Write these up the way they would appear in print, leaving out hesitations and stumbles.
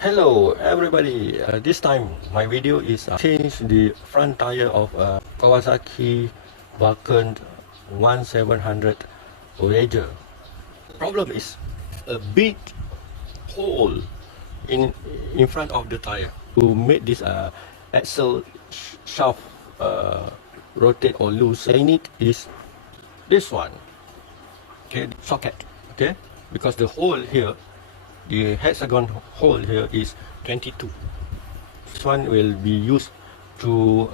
Hello everybody, this time my video is change the front tire of Kawasaki Vulcan 1700 Voyager. Problem is a big hole in front of the tire. To make this axle shaft rotate or loose, I need is this one, okay, socket, okay, because the hole here, the hexagon hole here is 22. This one will be used to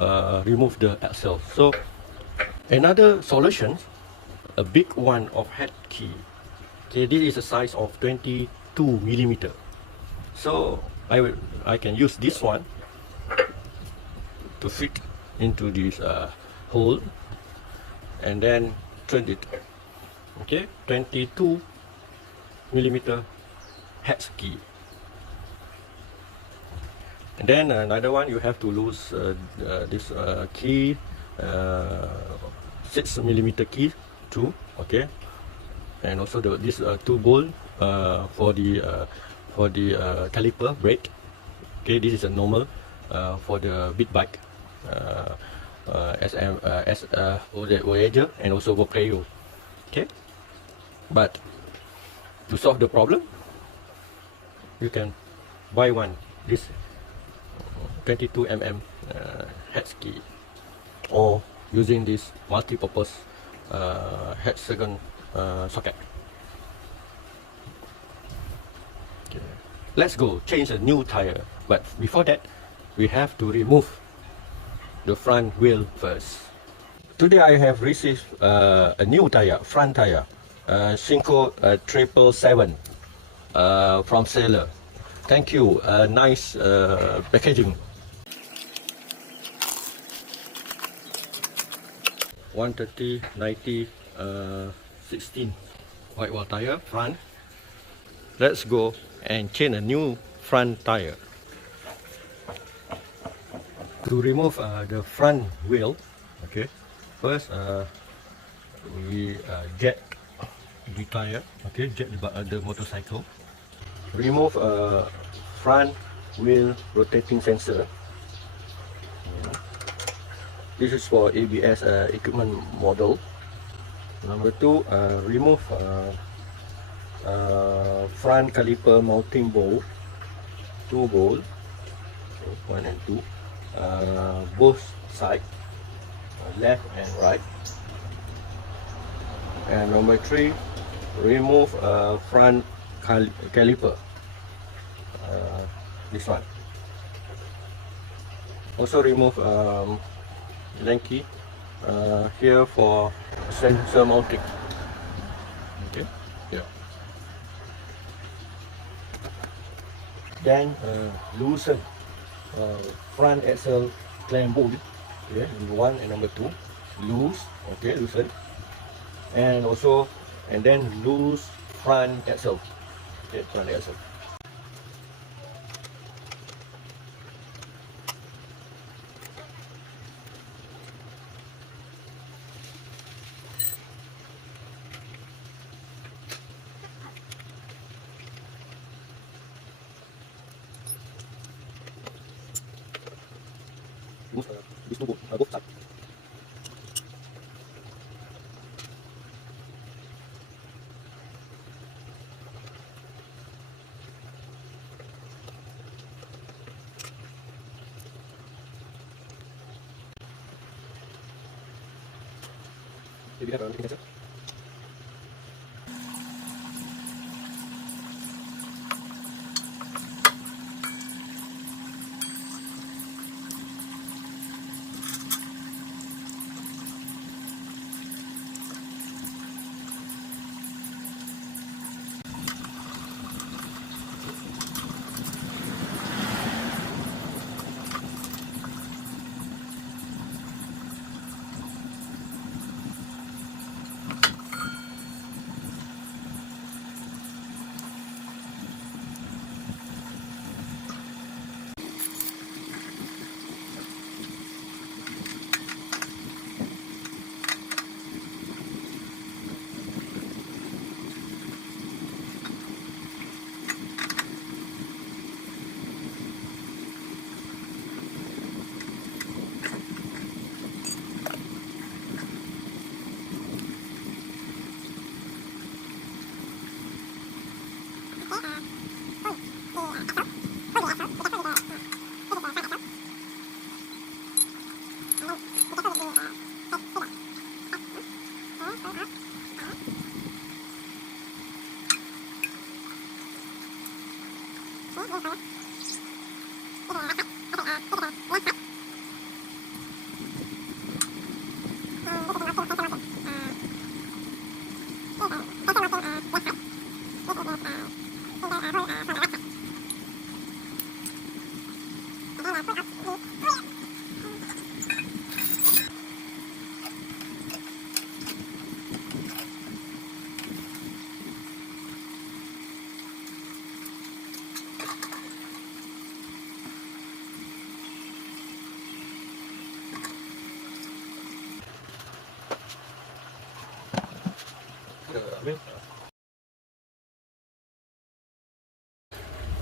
remove the axle. So another solution, a big one of head key. Okay, this is a size of 22 millimeter. So I can use this one to fit into this hole and then turn it. Okay, 22 millimeter hex key. And then another one, you have to lose this key, 6 millimeter key too. Okay, and also this 2 bolt for the caliper brake. Okay, this is a normal for the big bike, Voyager and also Voyager. Okay, but to solve the problem, you can buy one, this 22 mm hex key, or using this multi-purpose hexagon socket. Okay. Let's go change a new tire, but before that we have to remove the front wheel first. Today I have received a new tire, front tire, Shinko 777 from seller. Thank you. Nice packaging. 130 90 16 white wall tire front. Let's go and change a new front tire. To remove the front wheel, okay, first we jet the tire, okay, jet the motorcycle. Remove front wheel rotating sensor. This is for ABS equipment model. Number 2, remove front caliper mounting bolt, 2 bolts, 1 and 2, both sides, left and right. And number 3, remove front caliper, this one. Also remove lanky here for sensor mounting. Okay, yeah. Then loosen front axle clamp bolt. Okay, number 1 and number 2, loose. Okay, loosen. And also, and then loose front axle. Okay, front axle. These 2 bolts both sides. Do you have anything else?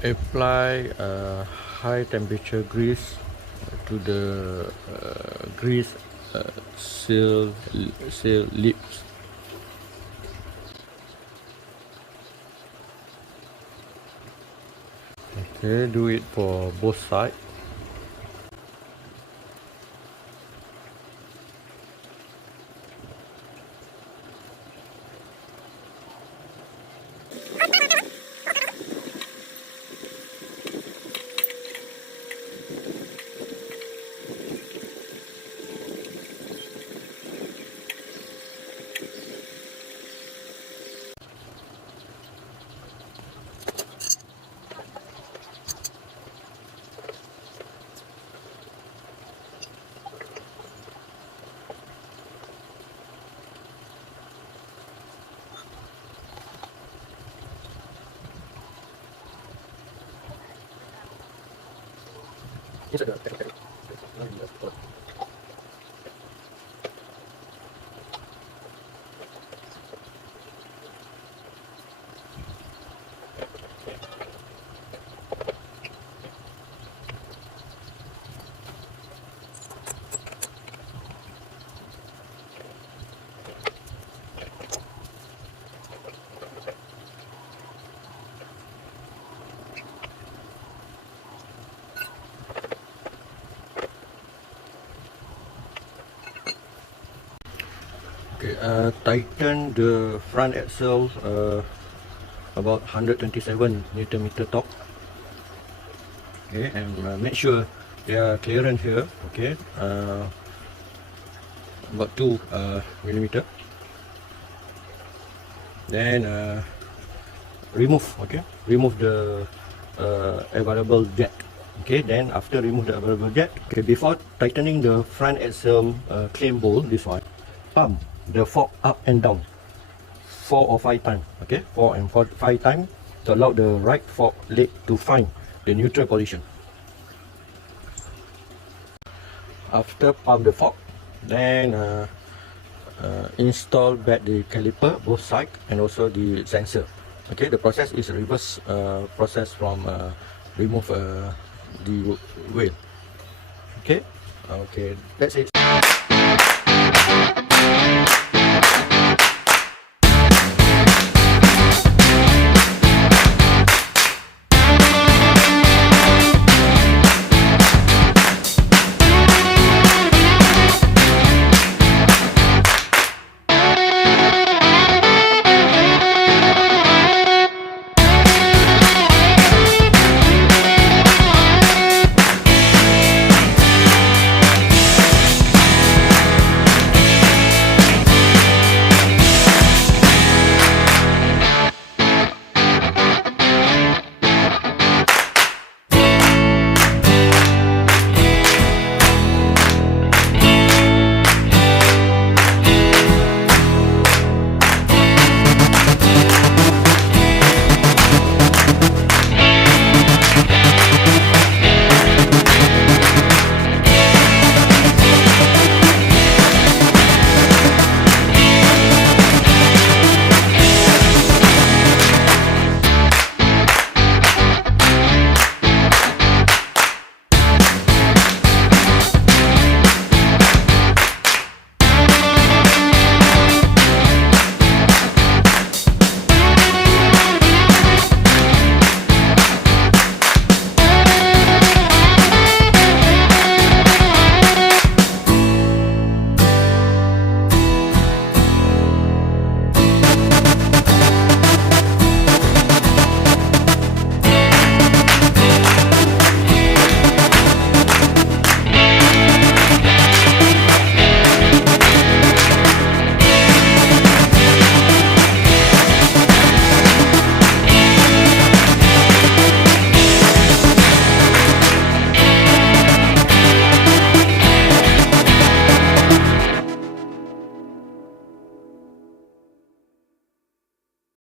Apply high temperature grease to the grease seal lips. Okay, do it for both sides. Okay, tighten the front axle about 127 Nm torque. Okay, and make sure there are clearance here. Okay, about 2 mm. Then remove. Okay, remove the available jet. Okay, then after remove the available jet, okay, before tightening the front axle clamp bolt, this one, pump the fork up and down 4 or 5 times. Okay, 4 and 5 times to allow the right fork leg to find the neutral position. After pump the fork, then install back the caliper both sides and also the sensor. Okay, the process is reverse process from remove the wheel. Okay, that's it.